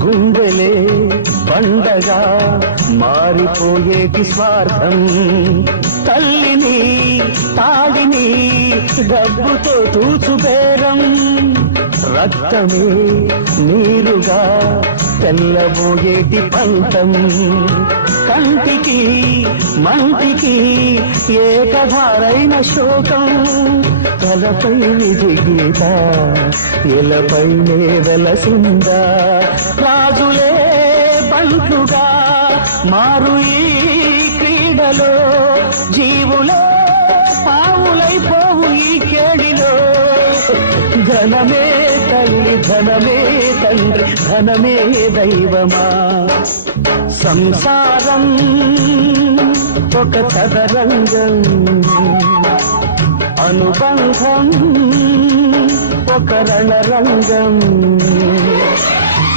గుండెలే పండగా మారిపోయేటి స్వార్థం తల్లిని తాడిని డబ్బుతో తూచుబేరం రక్తమే నీరుగా తెల్లబోయేటి పంతం కంటికి మంటికి ఏకధారైన శోకం తలపై నిధి గీత ఇలపై వెలసిందా రాజులే బంటుగా మారు ఈ క్రీడలో జీవులే పావులైపోవు ఈ కేడిలో ధనమే తల్లి ధనమే తండ్రి ధనమే దైవమా సంసారం ఒక చదరంగం అనుబంధం ఒక రణరంగం